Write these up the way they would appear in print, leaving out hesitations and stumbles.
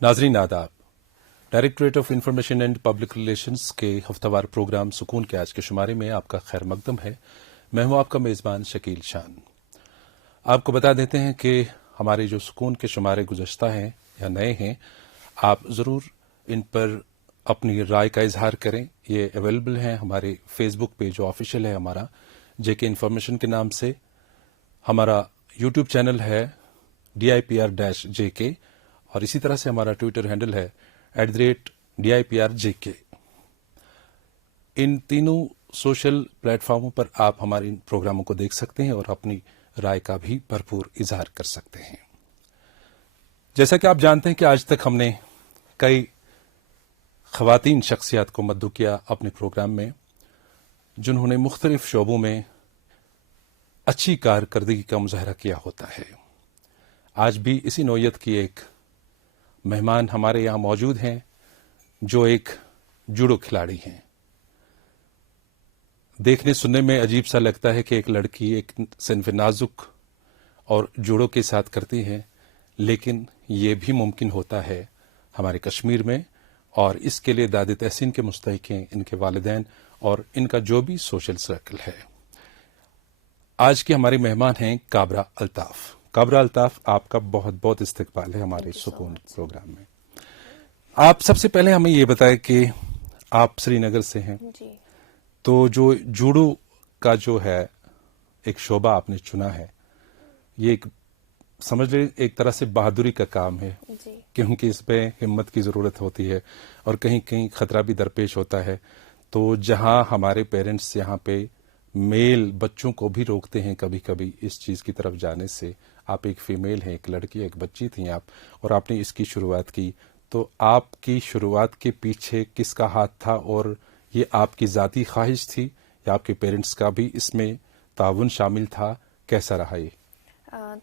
नाजरीन आदाब। Directorate of information and public relations के हफ्तावार प्रोग्राम सुकून के आज के शुमारे में आपका खैर मकदम है। मैं हूं आपका मेज़बान शकील शान। आपको बता देते हैं कि हमारे जो सुकून के शुमारे गुज़श्ता हैं या नए हैं, आप ज़रूर इन पर अपनी राय का इजहार करें। ये अवेलेबल हैं हमारे फेसबुक पेज जो ऑफिशियल है हमारा जेके इन्फॉर्मेशन के नाम से। हमारा यूट्यूब चैनल है DIPR-JK और इसी तरह से हमारा ट्विटर हैंडल है @DIPRJK। इन तीनों सोशल प्लेटफॉर्मों पर आप हमारे इन प्रोग्रामों को देख सकते हैं और अपनी राय का भी भरपूर इजहार कर सकते हैं। जैसा कि आप जानते हैं कि आज तक हमने कई ख़वातीन शख्सियात को मद्दू किया अपने प्रोग्राम में, जिन्होंने मुख्तलिफ शोबों में अच्छी कारकर्दगी का मुजाहरा किया होता है। आज भी इसी नौयत की एक मेहमान हमारे यहाँ मौजूद हैं जो एक जूडो खिलाड़ी हैं। देखने सुनने में अजीब सा लगता है कि एक लड़की एक सिन्फ नाजुक और जूडो के साथ करती है, लेकिन ये भी मुमकिन होता है हमारे कश्मीर में, और इसके लिए दाद तहसीन के मुस्तहिक हैं इनके वालिदैन और इनका जो भी सोशल सर्कल है। आज की हमारी मेहमान हैं काबरा अल्ताफ। काबरा अल्ताफ, आपका बहुत बहुत इस्तकबाल है हमारे सुकून प्रोग्राम में। आप सबसे पहले हमें ये बताएं कि आप श्रीनगर से हैं जी। तो जो जूडो का जो है एक शोबा आपने चुना है, ये एक समझ ले एक तरह से बहादुरी का काम है जी। क्योंकि इस पे हिम्मत की ज़रूरत होती है और कहीं कहीं ख़तरा भी दरपेश होता है। तो जहां हमारे पेरेंट्स यहाँ पे मेल बच्चों को भी रोकते हैं कभी कभी इस चीज़ की तरफ जाने से, आप एक फीमेल हैं, एक लड़की, एक बच्ची थी आप, और आपने इसकी शुरुआत की। तो आपकी शुरुआत के पीछे किसका हाथ था, और ये आपकी ज़ाती ख्वाहिश थी या आपके पेरेंट्स का भी इसमें ताउन शामिल था? कैसा रहा ये?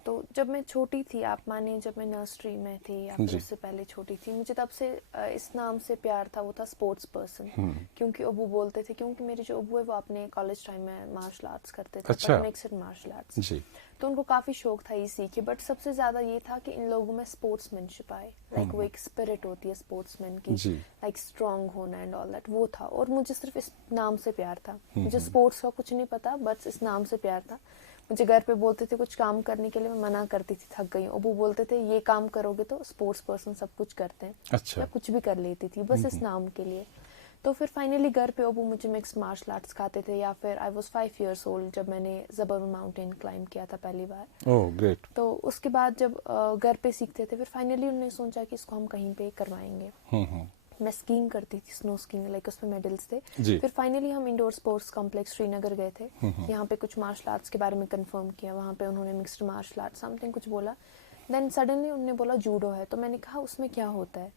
तो जब मैं छोटी थी, आप माने जब मैं नर्सरी में थी या फिर जी। उससे पहले छोटी थी, मुझे तब से इस नाम से प्यार था, वो था स्पोर्ट्स पर्सन। क्योंकि अबू बोलते थे, क्योंकि मेरे जो अबू है वो अपने कॉलेज टाइम में मार्शल आर्ट्स करते थे, अच्छा। Mixed martial arts. जी। तो उनको काफी शौक था ये सीखे, बट सबसे ज्यादा ये था कि इन लोगों में स्पोर्ट्समैनशिप आए, लाइक वो एक स्पिरिट होती है स्पोर्ट्समैन की, जी। लाइक स्ट्रांग होना एंड ऑल दैट, वो था। और मुझे सिर्फ इस नाम से प्यार था, मुझे स्पोर्ट्स का कुछ नहीं पता, बस इस नाम से प्यार था। मुझे घर पे बोलते थे कुछ काम करने के लिए, मैं मना करती थी, थक गई हूँ। अबू बोलते थे ये काम करोगे तो स्पोर्ट्स पर्सन सब कुछ करते हैं। अच्छा। मैं कुछ भी कर लेती थी बस इस नाम के लिए। तो फिर फाइनली घर पे अबू मुझे मिक्स मार्शल आर्ट्स सिखाते थे, या फिर आई वाज 5 इयर्स ओल्ड जब मैंने जबर माउंटेन क्लाइंब किया था पहली बार। Oh great. तो उसके बाद जब घर पे सीखते थे, फिर फाइनली उन्होंने सोचा कि इसको हम कहीं पे करवाएंगे। मैं स्कीइंग करती थी, स्नो स्कीइंग, लाइक उसमें मेडल्स थे। जी। फिर फाइनली हम इंडोर स्पोर्ट्स कॉम्प्लेक्स श्रीनगर गए थे, यहाँ पे कुछ मार्शल आर्ट्स के बारे में कंफर्म किया। वहाँ पे उन्होंने मिक्स्ड मार्शल आर्ट समथिंग कुछ बोला, देन सडनली उन्होंने बोला जूडो है। तो मैंने कहा उसमें क्या होता है?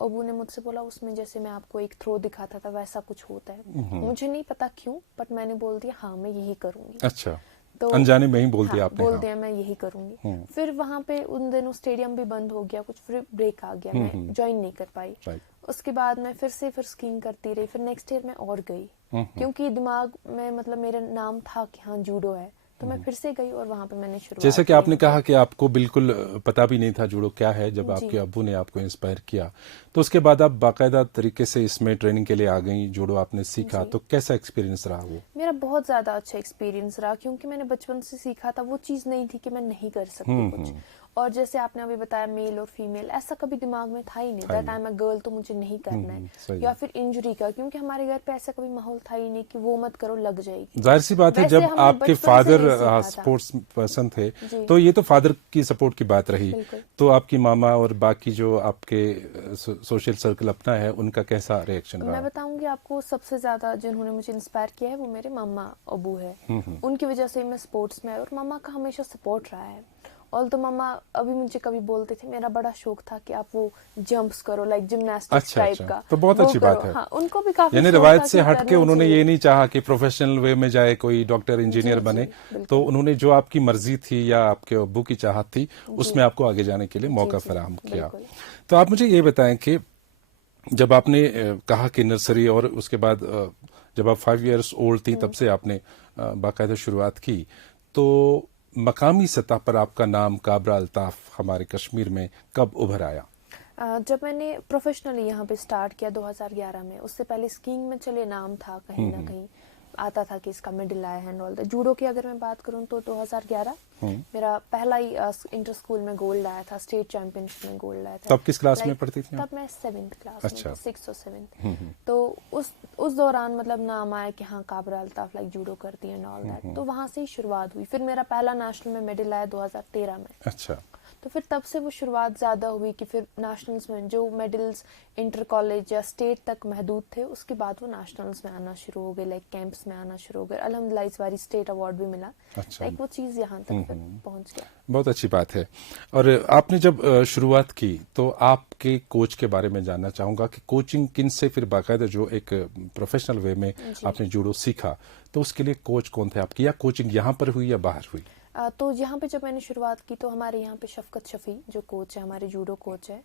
अबू ने मुझसे बोला उसमें जैसे मैं आपको एक थ्रो दिखाता था वैसा कुछ होता है। मुझे नहीं पता क्यों, बट मैंने बोल दिया हाँ मैं यही करूंगी। अच्छा, तो अनजाने में ही बोल दिया हाँ, आपने? बोल हाँ। दिया मैं यही करूंगी। फिर वहाँ पे उन दिनों स्टेडियम भी बंद हो गया, कुछ फिर ब्रेक आ गया, मैं ज्वाइन नहीं कर पाई। राइट। उसके बाद मैं फिर स्कीइंग करती रही। फिर नेक्स्ट ईयर मैं और गई, क्योंकि दिमाग में मतलब मेरा नाम था कि हाँ जूडो है, तो मैं फिर से गई और वहाँ पे मैंने शुरुआत जैसा कि की आपने यहाँ पे। कहा कि आपको बिल्कुल पता भी नहीं था जूडो क्या है, जब जी। आपके अब्बू ने आपको इंस्पायर किया, तो उसके बाद आप बाकायदा तरीके से इसमें ट्रेनिंग के लिए आ गई, जूडो आपने सीखा, जी। तो कैसा एक्सपीरियंस रहा वो? मेरा बहुत ज्यादा अच्छा एक्सपीरियंस रहा, क्योंकि मैंने बचपन से सीखा था। वो चीज नहीं थी कि मैं नहीं कर सकती कुछ। और जैसे आपने अभी बताया मेल और फीमेल, ऐसा कभी दिमाग में था ही नहीं। That I am a girl तो मुझे नहीं करना है, सही या है। फिर इंजरी का, क्योंकि हमारे घर पे ऐसा कभी माहौल था ही नहीं कि वो मत करो लग जाएगी। जाहिर सी बात है, वैसे जब हमने आपके बचपन से फादर नहीं सीखा था। स्पोर्ट्स पर्सन थे, जी। तो ये तो फादर की सपोर्ट की बात रही। बिल्कुल। तो आपकी मामा और बाकी जो आपके सोशल सर्कल अपना है, उनका कैसा रिएक्शन मैं रहा? बताऊंगी आपको, सबसे ज्यादा जिन्होंने मुझे इंस्पायर किया है वो मेरे मामा अबू है। उनकी वजह से मैं स्पोर्ट्स में, और मामा का हमेशा सपोर्ट रहा है। और तो मामा अभी मुझे कभी बोलते थे, मेरा बड़ा शौक था कि आप वो जंप्स करो, लाइक जिम्नास्टिक्स अच्छा टाइप अच्छा, का, तो बहुत वो अच्छी करो। बात है। हाँ, उनको भी काफी यानी शौक रवायत था से कि हट के करना उन्होंने चाहिए। ये नहीं चाहा कि प्रोफेशनल वे में जाए, कोई डॉक्टर इंजीनियर जी, बने, बिल्कुल। तो उन्होंने जो आपकी मर्जी थी या आपके अब्बू की चाहत थी, उसमें आपको आगे जाने के लिए मौका जी, फराहम किया। बिल्कुल। तो आप मुझे ये बताएं कि जब आपने कहा कि नर्सरी, और उसके बाद जब आप 5 इयर्स ओल्ड थी तब से आपने बाकायदा शुरुआत की, तो मकामी सतह पर आपका नाम काबरा अल्ताफ हमारे कश्मीर में कब उभर आया? जब मैंने प्रोफेशनली यहाँ पे स्टार्ट किया 2011 में, उससे पहले स्कीइंग में चले नाम था कहीं ना कहीं, आता था कि इसका मेडल आया है एंड ऑल दैट। जूडो की अगर मैं बात करूँ तो 2011 मेरा पहला ही इंटर स्कूल में गोल्ड आया था, स्टेट चैंपियनशिप में गोल्ड आया था। तब किस क्लास में पढ़ती थी? तब मैं 7th क्लास अच्छा। में, 6th और 7th। तो उस दौरान मतलब नाम आया कि हाँ काबरा अल्ताफ लाइक जूडो करती है एंड ऑल दैट। तो वहां से ही शुरुआत हुई। फिर मेरा पहला नेशनल में मेडल आया 2013 में। अच्छा। तो फिर तब से वो शुरुआत ज़्यादा हुई कि फिर नेशनल्स में जो मेडल्स इंटर कॉलेज या स्टेट तक महदूद थे, उसके बाद वो नेशनल्स में आना शुरू हो गए, लाइक कैंप्स में आना शुरू हो गए। अल्हम्दुलिल्लाह इस बारी स्टेट अवार्ड भी मिला। अच्छा। लाइक वो चीज़ यहाँ तक फिर पहुँच गया। बहुत अच्छी बात है। और आपने जब शुरुआत की तो आपके कोच के बारे में जानना चाहूंगा कि कोचिंग किन से फिर बाकायदा जो एक प्रोफेशनल वे में आपने जूडो सीखा, तो उसके लिए कोच कौन थे आपकी, या कोचिंग यहाँ पर हुई या बाहर हुई? तो यहाँ पे जब मैंने शुरुआत की तो हमारे यहाँ पे शफकत शफी जो कोच है, हमारे जूडो कोच है,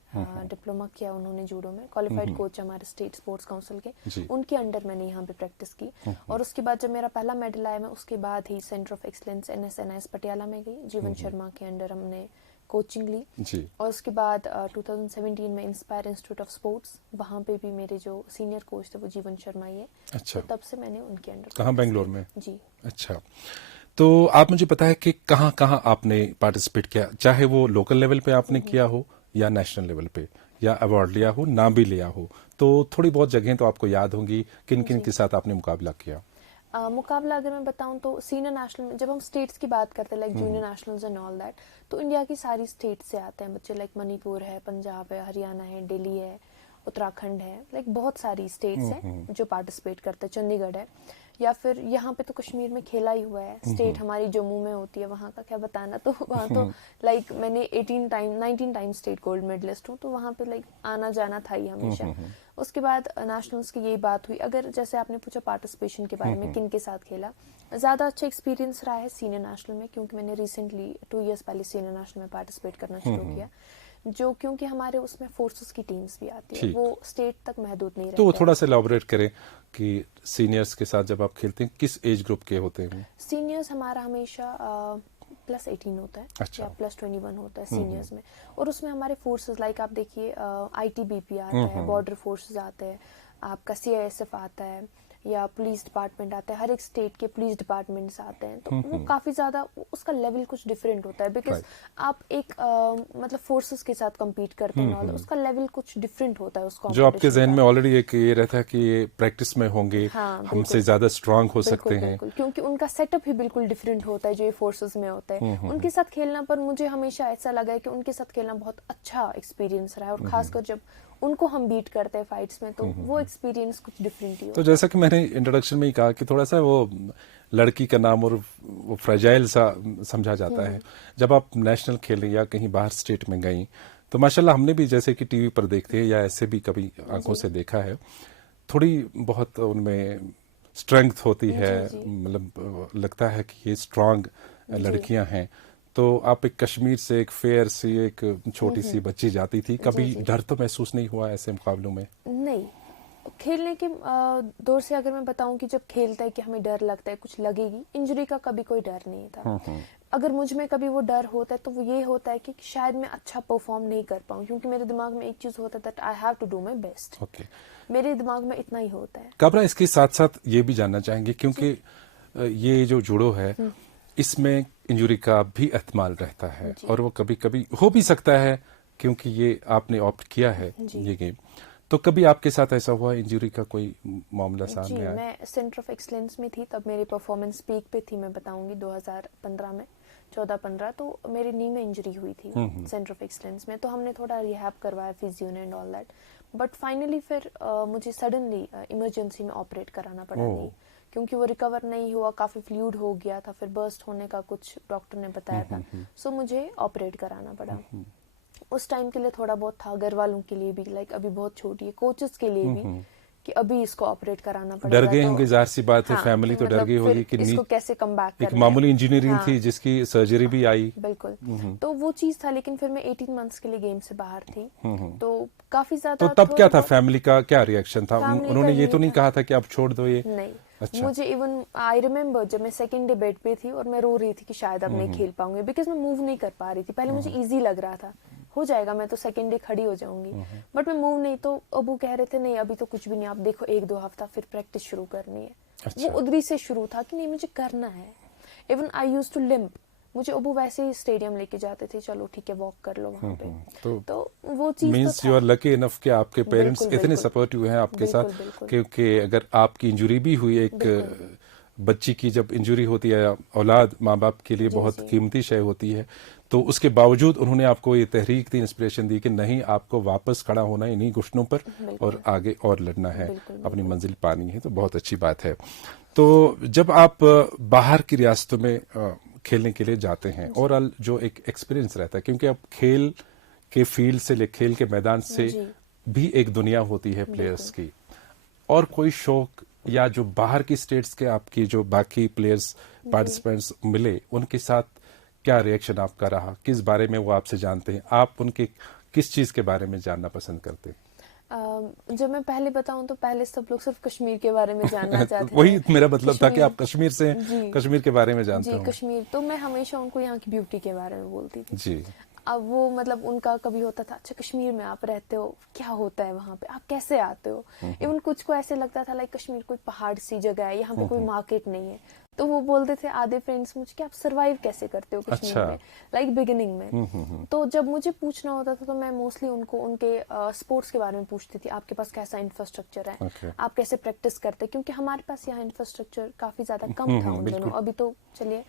डिप्लोमा किया उन्होंने जूडो में, क्वालिफाइड कोच है हमारे स्टेट स्पोर्ट्स काउंसिल के, उनके अंडर मैंने यहाँ पे प्रैक्टिस की। और उसके बाद जब मेरा पहला मेडल आया, मैं उसके बाद ही centre of excellence NSNIS Patiala में गई, जीवन शर्मा के अंडर हमने कोचिंग ली जी। और उसके बाद 2017 में इंस्पायर इंस्टीट्यूट ऑफ स्पोर्ट्स, वहाँ पे भी मेरे जो सीनियर कोच थे वो जीवन शर्मा ही है। अच्छा। तो तब से मैंने उनके अंडर। कहाँ? बेंगलोर में? जी। अच्छा। तो आप मुझे पता है कि कहाँ कहाँ आपने पार्टिसिपेट किया, चाहे वो लोकल लेवल पे आपने किया हो या नेशनल लेवल पे, या अवार्ड लिया हो, नाम भी लिया हो, तो थोड़ी बहुत जगहें तो आपको याद होंगी। किन किन के साथ आपने मुकाबला किया? मुकाबला अगर मैं बताऊं तो सीनियर नेशनल में, जब हम स्टेट्स की बात करते हैं like junior nationals and all that, तो इंडिया की सारी स्टेट से आते हैं बच्चे, लाइक मणिपुर है, पंजाब है, हरियाणा है, दिल्ली है, उत्तराखंड है, लाइक बहुत सारी स्टेट्स हैं जो पार्टिसिपेट करते हैं, चंडीगढ़ है, या फिर यहाँ पे तो कश्मीर में खेला ही हुआ है। स्टेट हमारी जम्मू में होती है, वहाँ का क्या बताना। तो वहाँ तो लाइक मैंने 19 टाइम स्टेट गोल्ड मेडलिस्ट हूँ, तो वहाँ पे लाइक आना जाना था ही हमेशा। उसके बाद नेशनल्स की यही बात हुई। अगर जैसे आपने पूछा पार्टिसिपेशन के बारे में, किन के साथ खेला, ज़्यादा अच्छा एक्सपीरियंस रहा है सीनियर नेशनल में, क्योंकि मैंने रिसेंटली 2 इयर्स पहले सीनियर नेशनल में पार्टिसिपेट करना शुरू किया, जो क्योंकि हमारे उसमें फोर्सेस की टीम्स भी आती है, वो स्टेट तक महदूद नहीं रहती। तो थोड़ा सा एलैबोरेट करें कि सीनियर्स के साथ जब आप खेलते हैं किस एज ग्रुप के होते हैं? सीनियर्स हमारा हमेशा +18 होता है। अच्छा। या +21 होता है सीनियर्स में। और उसमें हमारे फोर्सेस लाइक आप देखिए, ITBP आता है, बॉर्डर फोर्सेस आते हैं, आपका CISF आता है, या पुलिस डिपार्टमेंट आता है, हर एक स्टेट के पुलिस डिपार्टमेंट्स आते हैं। तो वो काफी ज्यादा उसका लेवल कुछ डिफरेंट होता है, बिकॉज आप एक मतलब फोर्सेस के साथ compete करते हैं, उसका लेवल कुछ डिफरेंट होता है। उसको जो आपके जहन में ऑलरेडी एक ये रहता है कि ये प्रैक्टिस में होंगे, हमसे ज्यादा स्ट्रांग हो सकते हैं, क्योंकि उनका सेटअप ही बिल्कुल डिफरेंट होता है जो ये फोर्सेस में होता है। उनके साथ खेलना पर मुझे हमेशा ऐसा लगा है कि उनके साथ खेलना बहुत अच्छा एक्सपीरियंस रहा है, और खासकर जब उनको हम बीट करते हैं फाइट्स में, तो वो एक्सपीरियंस कुछ डिफरेंट ही होता है। तो जैसा कि मैंने इंट्रोडक्शन में ही कहा कि थोड़ा सा वो लड़की का नाम और वो फ्रेजाइल सा समझा जाता है। जब आप नेशनल खेल या कहीं बाहर स्टेट में गई, तो माशाल्लाह हमने भी जैसे कि टीवी पर देखते हैं या ऐसे भी कभी आंखों से देखा है, थोड़ी बहुत उनमें स्ट्रेंथ होती है, मतलब लगता है कि ये स्ट्रांग लड़कियां हैं। तो आप एक कश्मीर से एक फेयर सी एक छोटी सी बच्ची जाती थी, कभी डर तो महसूस नहीं हुआ ऐसे मुकाबलों में? नहीं, खेलने के दौर से अगर मैं बताऊं कि जब खेलता है कि हमें डर लगता है, कुछ लगेगी, इंजरी का कभी कोई डर नहीं था। अगर मुझ में कभी वो डर होता है तो वो ये होता है कि शायद मैं अच्छा परफॉर्म नहीं कर पाऊं, क्योंकि मेरे दिमाग में एक चीज होता है that I have to do my best. मेरे दिमाग में इतना ही होता है। काबरा, इसके साथ साथ ये भी जानना चाहेंगे, क्योंकि ये जो जूडो है इसमें इंजरी का भी एहतमाल रहता है, और वो कभी कभी हो भी सकता है, क्योंकि ये आपने ऑप्ट किया है ये गेम। तो कभी आपके साथ ऐसा हुआ इंजरी का कोई मामला सामने आया? मैं सेंटर ऑफ एक्सलेंस में थी, तब मेरी परफॉर्मेंस पीक पे थी, मैं बताऊंगी 2015 में, 14-15, तो मेरे नी में इंजरी हुई थी सेंटर ऑफ एक्सलेंस में। तो हमने थोड़ा रिहैब करवाया, फिजियो ने and all that, but finally फिर मुझे सडनली इमरजेंसी में ऑपरेट कराना पड़ा नी, क्योंकि वो रिकवर नहीं हुआ, काफी फ्लूइड हो गया था, फिर बर्स्ट होने का कुछ डॉक्टर ने बताया था, सो मुझे ऑपरेट कराना पड़ा। उस टाइम के लिए थोड़ा बहुत था, घर वालों के लिए भी, लाइक अभी बहुत छोटी है, कोचेस के लिए भी, कि अभी इसको ऑपरेट कराना पड़ेगा। डर गए होंगे, जाहिर सी बात है, फैमिली तो डर गई होगी कि इसको कैसे कम बैक करना है। एक मामूली इंजीनियरिंग थी जिसकी सर्जरी भी आई। बिल्कुल, तो वो चीज था, लेकिन फिर मैं 18 मंथ्स के लिए गेम से बाहर थी, तो काफी ज्यादा। तो तब क्या था, फैमिली का क्या रिएक्शन था? उन्होंने ये तो नहीं कहा था कि आप छोड़ दो ये? नहीं। अच्छा। मुझे इवन आई रिमेम्बर जब मैं सेकंड डे बेड पे थी और मैं रो रही थी कि शायद अब नहीं खेल पाऊंगी, बिकॉज मैं मूव नहीं कर पा रही थी। पहले मुझे इजी लग रहा था हो जाएगा, मैं तो सेकेंड डे खड़ी हो जाऊंगी, बट मैं मूव नहीं। तो अबू कह रहे थे नहीं अभी तो कुछ भी नहीं, आप देखो 1-2 हफ्ता फिर प्रैक्टिस शुरू करनी है। अच्छा। वो उधरी से शुरू था कि नहीं मुझे करना है। Even I use to limp, मुझे अबू वैसे ही स्टेडियम लेके जाते थे, चलो ठीक है वॉक कर लो वहाँ पे। तो वो चीज मीन्स तो यू था। आर लकी इनफ कि आपके पेरेंट्स बिल्कुल, इतने बिल्कुल। सपोर्टिव हैं आपके बिल्कुल, साथ, बिल्कुल। क्योंकि अगर आपकी इंजरी भी हुई, एक बिल्कुल। बच्ची की जब इंजरी होती है, औलाद माँ बाप के लिए जी, बहुत जी। कीमती शय होती है, तो उसके बावजूद उन्होंने आपको ये तहरीक दी, इंस्पिरेशन दी कि नहीं आपको वापस खड़ा होना है इन्हीं घुटनों पर बिल्कुल। और आगे और लड़ना है, बिल्कुल, अपनी बिल्कुल। मंजिल पानी है। तो बहुत अच्छी बात है। तो जब आप बाहर की रियासतों में खेलने के लिए जाते हैं, ओवरऑल जो एक एक्सपीरियंस रहता है, क्योंकि अब खेल के फील्ड से खेल के मैदान से जी। भी एक दुनिया होती है प्लेयर्स बिल्कुल। की, और कोई शौक या जो बाहर की स्टेट्स के आपकी जो बाकी प्लेयर्स पार्टिसिपेंट्स मिले, उनके साथ क्या रिएक्शन आपका रहा, किस बारे में वो आपसे जानते हैं, आप उनके किस चीज के बारे में जानना पसंद करते हैं? जब मैं पहले बताऊं तो पहले सब लोग सिर्फ कश्मीर के बारे में जानना चाहते वही थे। मेरा मतलब था कि कश्मीर। आप कश्मीर से हैं, जी। कश्मीर के बारे में जानते जी हो। कश्मीर, तो मैं हमेशा उनको यहाँ की ब्यूटी के बारे में बोलती थी। जी। अब वो मतलब उनका कभी होता था अच्छा कश्मीर में आप रहते हो, क्या होता है वहाँ पे, आप कैसे आते हो। इवन कुछ को ऐसे लगता था लाइक कश्मीर कोई पहाड़ सी जगह है, यहाँ पे कोई मार्केट नहीं है। तो वो बोलते थे आधे फ्रेंड्स मुझे कि आप सरवाइव कैसे करते हो कश्मीर अच्छा। में, लाइक बिगिनिंग में। तो जब मुझे पूछना होता था तो मैं मोस्टली उनको उनके स्पोर्ट्स के बारे में पूछती थी, आपके पास कैसा इंफ्रास्ट्रक्चर है, Okay. आप कैसे प्रैक्टिस करते, क्योंकि हमारे पास यहाँ इंफ्रास्ट्रक्चर काफी ज्यादा कम था उन दिनों। अभी तो चलिए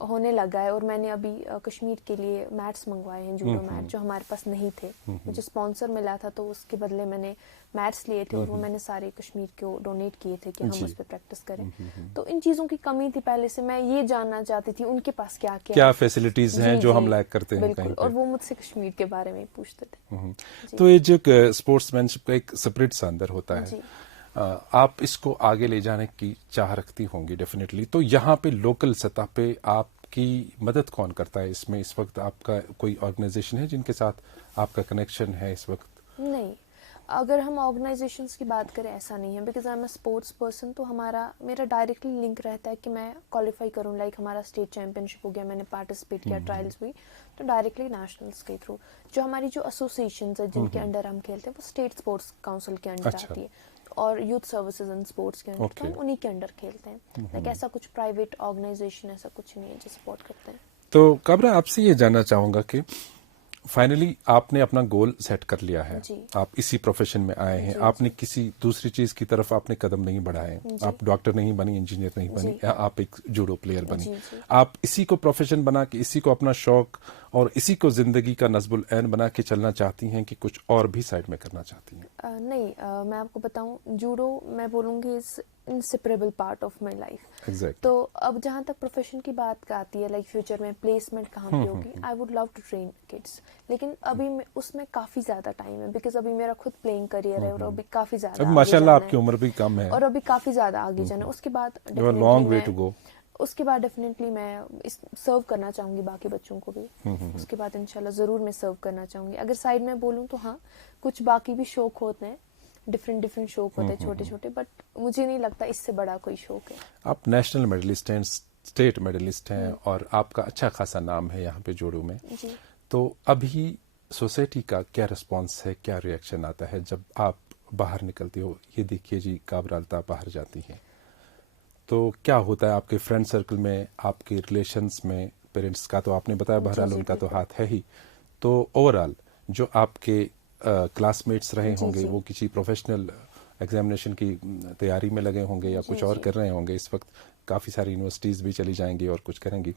होने लगा है, और मैंने अभी कश्मीर के लिए मैट्स मंगवाए हैं, जूडो मैट, जो हमारे पास नहीं थे। मुझे स्पॉन्सर मिला था तो उसके बदले मैंने मैट्स लिए थे, और वो मैंने सारे कश्मीर को डोनेट किए थे कि हम उस पर प्रैक्टिस करें। तो इन चीजों की कमी थी पहले से, मैं ये जानना चाहती थी उनके पास क्या क्या फैसिलिटीज हैं जो हम लैक करते हैं बिल्कुल, कहीं और पे। वो मुझसे कश्मीर के बारे में पूछते थे। तो ये जो स्पोर्ट्समैनशिप का एक स्पिरिट सा अंदर होता है, जी। आप इसको आगे ले जाने की चाह रखती होंगी डेफिनेटली। तो यहाँ पे लोकल सतह पे आपकी मदद कौन करता है इसमें? इस वक्त आपका कोई ऑर्गेनाइजेशन है जिनके साथ आपका कनेक्शन है इस वक्त? नहीं, अगर हम ऑर्गेनाइजेशंस की बात करें ऐसा नहीं है, because I am a sports person. तो मेरा डायरेक्टली लिंक रहता है कि मैं क्वालिफाई करूं, लाइक हमारा स्टेट चैंपियनशिप हो गया, मैंने पार्टिसिपेट किया, ट्रायल्स हुई, तो डायरेक्टली नेशनल्स के थ्रू। जो हमारी जो एसोसिएशंस है जिनके अंडर हम खेलते हैं वो स्टेट स्पोर्ट्स काउंसिल के अंडर अच्छा। आती है, और यूथ सर्विसेज एंड स्पोर्ट्स के अंडर, तो हम उन्हीं के अंडर खेलते हैं। लाइक ऐसा कुछ प्राइवेट ऑर्गेनाइजेशन ऐसा कुछ नहीं है जो सपोर्ट करते हैं। तो काबरा, आपसे ये जानना चाहूंगा कि फाइनली आपने अपना गोल सेट कर लिया है, जी। आप इसी प्रोफेशन में आए हैं, जी, आपने किसी दूसरी चीज की तरफ आपने कदम नहीं बढ़ाए, आप डॉक्टर नहीं बनी, इंजीनियर नहीं बनी, जी। या आप एक जूडो प्लेयर बनी। जी, जी। आप इसी को प्रोफेशन बना के, इसी को अपना शौक और इसी को जिंदगी का नस्बुल ऐन बना के चलना चाहती हैं कि कुछ और भी साइड में करना चाहती हैं? नहीं, मैं आपको बताऊं, जूडो मैं बोलूंगी is inseparable part of my life. Exactly. तो अब जहाँ तक प्रोफेशन की बात आती है, लाइक फ्यूचर में प्लेसमेंट कहाँ पे होगी, I would love to train kids, लेकिन अभी उसमें काफी ज्यादा टाइम है, बिकॉज अभी मेरा खुद प्लेइंग करियर है, और अभी काफी ज्यादा अब आगे माशाल्लाह जाना आपकी है, उम्र भी कम है और अभी काफी ज्यादा आगे जाना है। उसके बाद you are long way to go. उसके बाद डेफिनेटली मैं सर्व करना चाहूंगी बाकी बच्चों को भी। उसके बाद इंशाल्लाह जरूर मैं सर्व करना चाहूंगी। अगर साइड में बोलूं तो हाँ, कुछ बाकी भी शौक होते हैं, डिफरेंट शौक होते हैं छोटे छोटे, बट मुझे नहीं लगता इससे बड़ा कोई शौक है। आप नेशनल मेडलिस्ट हैं, स्टेट मेडलिस्ट हैं, और आपका अच्छा खासा नाम है यहाँ पे जूडो में। जी। तो अभी सोसाइटी का क्या रिस्पांस है, क्या रिएक्शन आता है जब आप बाहर निकलती हो? ये देखिए जी, काबरा अल्ताफ बाहर जाती हैं, तो क्या होता है आपके फ्रेंड सर्कल में, आपके रिलेशंस में? पेरेंट्स का तो आपने बताया, बहरहाल उनका तो हाथ है ही। तो ओवरऑल जो आपके क्लासमेट्स रहे होंगे, वो किसी प्रोफेशनल एग्जामिनेशन की तैयारी में लगे होंगे या कुछ और कर रहे होंगे इस वक्त, काफ़ी सारी यूनिवर्सिटीज़ भी चली जाएंगी और कुछ करेंगी,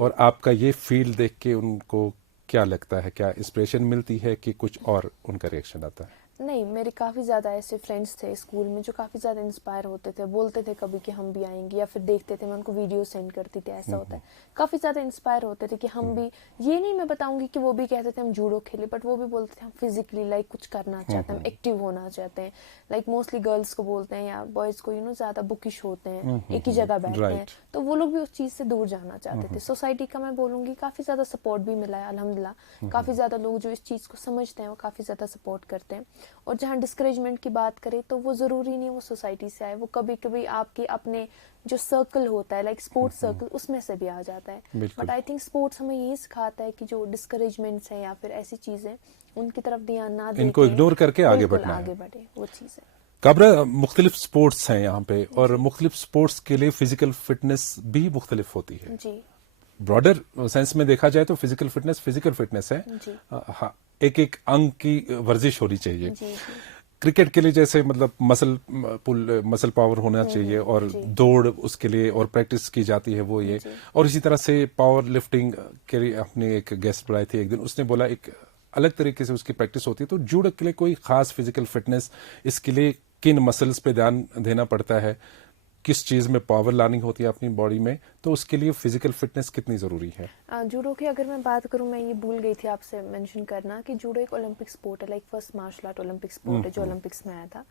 और आपका ये फील्ड देख के उनको क्या लगता है, क्या इंस्पिरेशन मिलती है कि कुछ और उनका रिएक्शन आता है? नहीं, मेरे काफी ज्यादा ऐसे फ्रेंड्स थे स्कूल में जो काफी ज्यादा इंस्पायर होते थे, बोलते थे कभी कि हम भी आएंगे, या फिर देखते थे, मैं उनको वीडियो सेंड करती थी, ऐसा होता है, काफी ज्यादा इंस्पायर होते थे कि हम भी, ये नहीं मैं बताऊंगी कि वो भी कहते थे हम जूडो खेले, बट वो भी बोलते थे हम फिजिकली लाइक कुछ करना चाहते हैं, हम एक्टिव होना चाहते हैं। लाइक मोस्टली गर्ल्स को बोलते हैं या बॉयज को, ज्यादा बुकिश होते हैं, एक ही जगह बैठते हैं, तो वो लोग भी उस चीज से दूर जाना चाहते थे। सोसाइटी का मैं बोलूंगी काफी ज्यादा सपोर्ट भी मिला है अल्हम्दुलिल्लाह, काफी ज्यादा लोग जो इस चीज को समझते हैं वो काफी ज्यादा सपोर्ट करते हैं। और जहाँ डिस्करेजमेंट की बात करें तो वो ज़रूरी नहीं वो सोसाइटी से आए, वो कभी कभी आपके अपने जो सर्कल होता है लाइक स्पोर्ट्स सर्कल उसमें से भी आ जाता है। बट आई थिंक स्पोर्ट्स हमें यही सिखाता है कि जो डिस्करेजमेंट्स हैं या फिर ऐसी चीज़ें उनकी तरफ ध्यान ना देके इनको इग्नोर करके आगे बढ़ना आगे है। बढ़े, वो चीज़ है। काबरा, मुख्तलिफ स्पोर्ट्स हैं यहाँ पे और मुख्तलिफ स्पोर्ट्स के लिए फिजिकल फिटनेस भी मुख्तलिफ होती है। जी ब्रॉडर सेंस में देखा जाए तो फिजिकल फिटनेस है। जी हाँ, एक एक अंग की वर्जिश होनी चाहिए। जी जी क्रिकेट के लिए जैसे मतलब मसल पावर होना चाहिए और जी दौड़ उसके लिए और प्रैक्टिस की जाती है वो ये। जी और इसी तरह से पावर लिफ्टिंग के लिए अपने एक गेस्ट बुलाए थे एक दिन, उसने बोला एक अलग तरीके से उसकी प्रैक्टिस होती है। तो जूडो के लिए कोई खास फिजिकल फिटनेस, इसके लिए किन मसल्स पे ध्यान देना पड़ता है, किस चीज में पावर लानी होती है अपनी बॉडी में, तो उसके लिए फिजिकल फिटनेस कितनी जरूरी है? जूडो की अगर मैं बात करूं, मैं ये भूल गई थी आपसे मेंशन करना कि जूडो एक ओलंपिक स्पोर्ट है, like first martial art Olympic sport है जो ओलंपिक्स में आया था।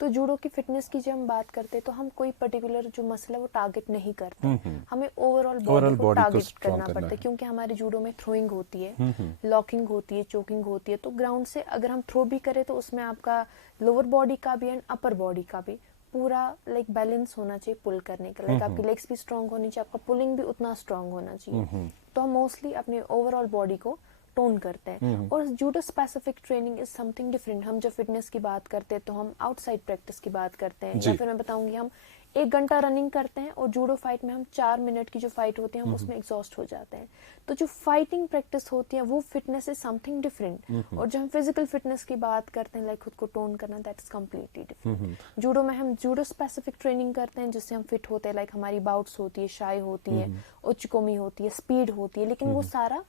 तो जूडो की फिटनेस की जब हम बात करते हैं तो हम कोई पर्टिकुलर जो मसल है वो टारगेट नहीं करते, हमें ओवरऑल बॉडी को टारगेट करना पड़ता है, क्योंकि हमारे जूडो में थ्रोइंग होती है, लॉकिंग होती है, चोकिंग होती है। तो ग्राउंड से अगर हम थ्रो भी करें तो उसमें आपका लोअर बॉडी का भी एंड अपर बॉडी का भी पूरा लाइक बैलेंस होना चाहिए पुल करने का। लाइक आपकी लेग्स भी स्ट्रांग होनी चाहिए, आपका पुलिंग भी उतना स्ट्रांग होना चाहिए। तो हम मोस्टली अपने ओवरऑल बॉडी को टोन करते हैं। और judo specific training is something different. हम जब फिटनेस की बात करते हैं तो हम आउटसाइड प्रैक्टिस की बात करते हैं, या फिर मैं बताऊंगी हम 1 घंटा रनिंग करते हैं और जूडो फाइट में हम 4 मिनट की जो फाइट होती है हम उसमें एग्जॉस्ट हो जाते हैं। तो जो फाइटिंग प्रैक्टिस होती है वो फिटनेस इज समथिंग डिफरेंट। और जब हम फिजिकल फिटनेस की बात करते हैं लाइक खुद को टोन करना, that is completely different. Judo में हम जूडो स्पेसिफिक ट्रेनिंग करते हैं जिससे हम फिट होते हैं, लाइक हमारी बाउट्स होती है, शाई होती है, उच्चकोमी होती है, स्पीड होती है, लेकिन वो सारा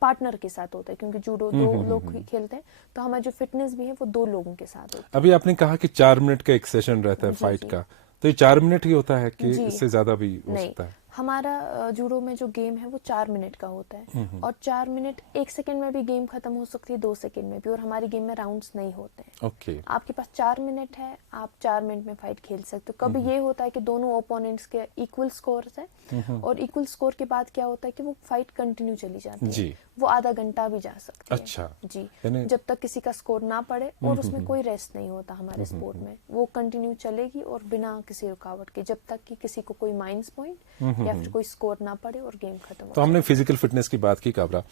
पार्टनर के साथ होता है क्योंकि जूडो 2 लोग खेलते हैं। तो हमारी जो फिटनेस भी है वो 2 लोगों के साथ होती है। अभी आपने कहा कि 4 मिनट का एक सेशन रहता है फाइट का, तो ये 4 मिनट ही होता है कि इससे ज्यादा भी हो सकता है? हमारा जूडो में जो गेम है वो 4 मिनट का होता है और 4 मिनट 1 सेकंड में भी गेम खत्म हो सकती है, 2 सेकंड में भी। और हमारी गेम में राउंड्स नहीं होते हैं। ओके। आपके पास 4 मिनट है, आप 4 मिनट में फाइट खेल सकते हो। कभी ये होता है कि दोनों ओपोनेंट्स के इक्वल स्कोर्स है और इक्वल स्कोर के बाद क्या होता है कि वो फाइट कंटिन्यू चली जाती है जी। वो आधा घंटा भी जा सकती है। अच्छा जी, जब तक किसी का स्कोर ना पड़े। और उसमें कोई रेस्ट नहीं होता हमारे स्पोर्ट में, वो कंटिन्यू चलेगी और बिना किसी रुकावट के, जब तक कि किसी को कोई माइनस पॉइंट या फिर कोई स्कोर ना पड़े और गेम खत्म हो। तो हमने फिजिकल फिटनेस की बात की काबरा,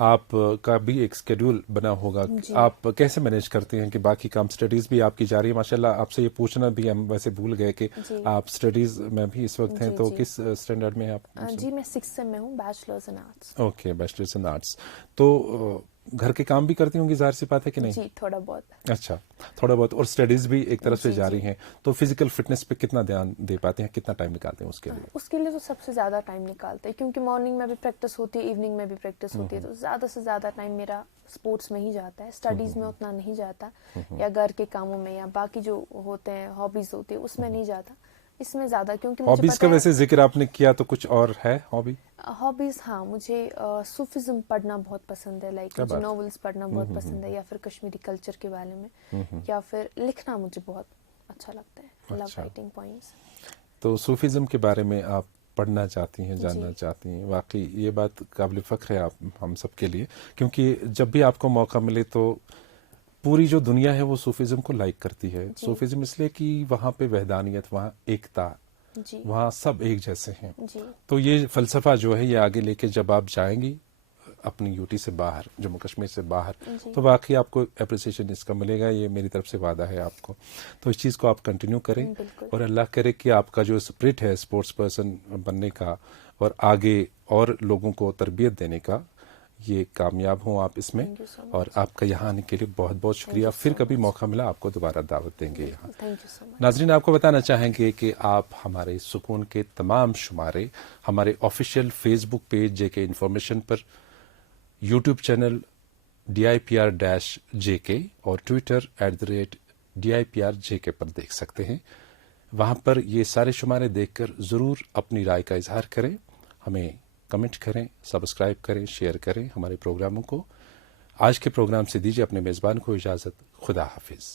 आप का भी एक शेड्यूल बना होगा, आप कैसे मैनेज करते हैं कि बाकी काम, स्टडीज भी आपकी जा रही है माशाल्लाह। आपसे ये पूछना भी हम वैसे भूल गए कि आप स्टडीज में भी इस वक्त हैं, तो किस स्टैंडर्ड में आप? जी मैं 6th में हूँ, bachelors in arts. Okay, bachelors in arts. तो घर के काम भी करती होंगी, जाहिर सी बात है कि नहीं? जी थोड़ा बहुत। अच्छा, थोड़ा बहुत। और स्टडीज भी एक तरफ से जारी हैं, तो फिजिकल फिटनेस पे कितना ध्यान दे पाते हैं, कितना टाइम निकालते हैं उसके लिए? उसके लिए तो सबसे ज्यादा टाइम निकालते हैं क्योंकि मॉर्निंग में भी प्रैक्टिस होती है, इवनिंग में भी प्रैक्टिस होती है। तो ज्यादा से ज्यादा टाइम मेरा स्पोर्ट्स में ही जाता है, स्टडीज में उतना नहीं जाता, या घर के कामों में या बाकी जो होते हैं हॉबीज होती है उसमें नहीं जाता, इसमें ज्यादा। क्योंकि हॉबीज का वैसे जिक्र आपने किया, तो कुछ और है हॉबी? हॉबीज, हाँ मुझे सूफिज्म पढ़ना बहुत पसंद है, लाइक मुझे नॉवेल्स पढ़ना बहुत पसंद है, या फिर कश्मीरी कल्चर के बारे में, या फिर लिखना मुझे बहुत अच्छा लगता है, लव राइटिंग पॉइंट्स। तो सूफिज्म के बारे में आप पढ़ना चाहती हैं, जानना चाहती हैं, वाकई ये बात काबिल फख्र है आप हम सब के लिए, क्योंकि जब भी आपको मौका मिले तो पूरी जो दुनिया है वो सूफिज्म को लाइक करती है। सूफिज्म इसलिए कि वहाँ पे वहदानियत, वहाँ एकता, वहाँ सब एक जैसे हैं। तो ये फलसफा जो है ये आगे लेके जब आप जाएंगी अपनी यूटी से बाहर, जम्मू कश्मीर से बाहर, तो वाकई आपको अप्रिसिएशन इसका मिलेगा, ये मेरी तरफ से वादा है आपको। तो इस चीज़ को आप कंटिन्यू करें और अल्लाह करे कि आपका जो स्पिरिट है स्पोर्ट्स पर्सन बनने का और आगे और लोगों को तरबियत देने का, ये कामयाब हो आप इसमें। और आपका यहाँ आने के लिए बहुत बहुत शुक्रिया। फिर कभी मौका मिला आपको दोबारा दावत देंगे यहाँ। नाजरीन, आपको बताना चाहेंगे कि आप हमारे सुकून के तमाम शुमारे हमारे ऑफिशियल फेसबुक पेज जेके इन्फॉर्मेशन पर, यूट्यूब चैनल DIPR-JK और ट्विटर @DIPR-JK पर देख सकते हैं। वहाँ पर ये सारे शुमारे देखकर ज़रूर अपनी राय का इजहार करें, हमें कमेंट करें, सब्सक्राइब करें, शेयर करें हमारे प्रोग्रामों को। आज के प्रोग्राम से दीजिए अपने मेज़बान को इजाज़त। खुदा हाफिज़।